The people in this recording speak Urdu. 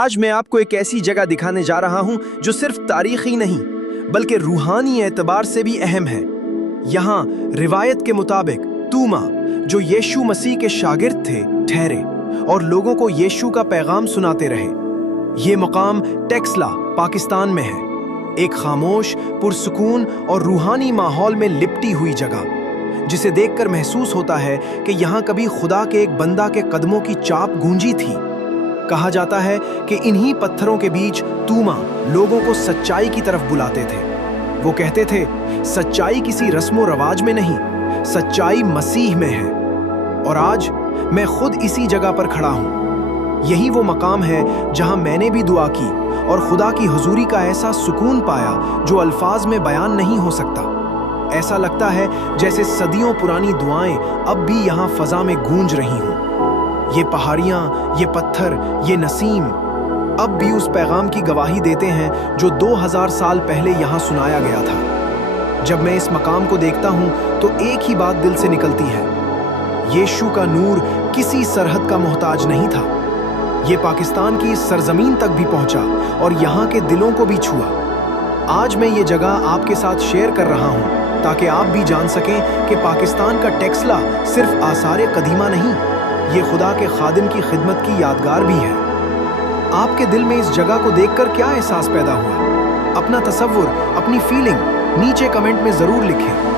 آج میں آپ کو ایک ایسی جگہ دکھانے جا رہا ہوں جو صرف تاریخی نہیں بلکہ روحانی اعتبار سے بھی اہم ہے۔ یہاں روایت کے مطابق توما، جو یشوع مسیح کے شاگرد تھے، ٹھہرے اور لوگوں کو یشوع کا پیغام سناتے رہے۔ یہ مقام ٹیکسلا، پاکستان میں ہے، ایک خاموش، پرسکون اور روحانی ماحول میں لپٹی ہوئی جگہ، جسے دیکھ کر محسوس ہوتا ہے کہ یہاں کبھی خدا کے ایک بندہ کے قدموں کی چاپ گونجی تھی۔ کہا جاتا ہے کہ انہی پتھروں کے بیچ توما لوگوں کو سچائی کی طرف بلاتے تھے۔ وہ کہتے تھے، سچائی کسی رسم و رواج میں نہیں، سچائی مسیح میں ہے۔ اور آج میں خود اسی جگہ پر کھڑا ہوں۔ یہی وہ مقام ہے جہاں میں نے بھی دعا کی اور خدا کی حضوری کا ایسا سکون پایا جو الفاظ میں بیان نہیں ہو سکتا۔ ایسا لگتا ہے جیسے صدیوں پرانی دعائیں اب بھی یہاں فضا میں گونج رہی ہوں۔ یہ پہاڑیاں، یہ پتھر، یہ نسیم اب بھی اس پیغام کی گواہی دیتے ہیں جو 2000 سال پہلے یہاں سنایا گیا تھا۔ جب میں اس مقام کو دیکھتا ہوں تو ایک ہی بات دل سے نکلتی ہے، یشوع کا نور کسی سرحد کا محتاج نہیں تھا۔ یہ پاکستان کی اس سرزمین تک بھی پہنچا اور یہاں کے دلوں کو بھی چھوا۔ آج میں یہ جگہ آپ کے ساتھ شیئر کر رہا ہوں تاکہ آپ بھی جان سکیں کہ پاکستان کا ٹیکسلا صرف آثار قدیمہ نہیں، یہ خدا کے خادم کی خدمت کی یادگار بھی ہے۔ آپ کے دل میں اس جگہ کو دیکھ کر کیا احساس پیدا ہوا؟ اپنا تصور، اپنی فیلنگ نیچے کمنٹ میں ضرور لکھیں۔